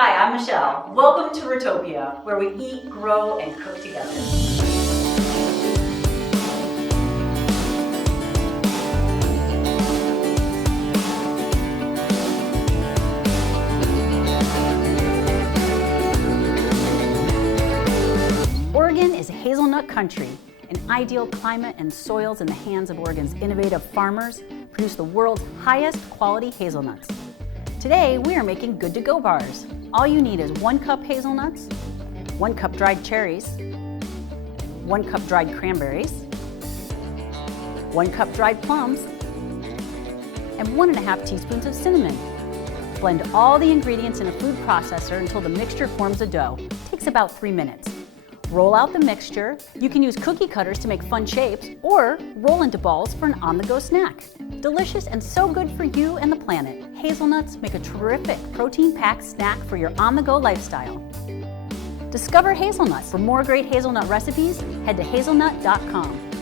Hi, I'm Michelle. Welcome to Rotopia, where we eat, grow, and cook together. Oregon is hazelnut country. An ideal climate and soils in the hands of Oregon's innovative farmers produce the world's highest quality hazelnuts. Today, we are making good-to-go bars. All you need is 1 cup hazelnuts, 1 cup dried cherries, 1 cup dried cranberries, 1 cup dried plums, and 1½ teaspoons of cinnamon. Blend all the ingredients in a food processor until the mixture forms a dough. It takes about 3 minutes. Roll out the mixture. You can use cookie cutters to make fun shapes or roll into balls for an on-the-go snack. Delicious and so good for you and the planet. Hazelnuts make a terrific protein-packed snack for your on-the-go lifestyle. Discover Hazelnut. For more great hazelnut recipes, head to hazelnut.com.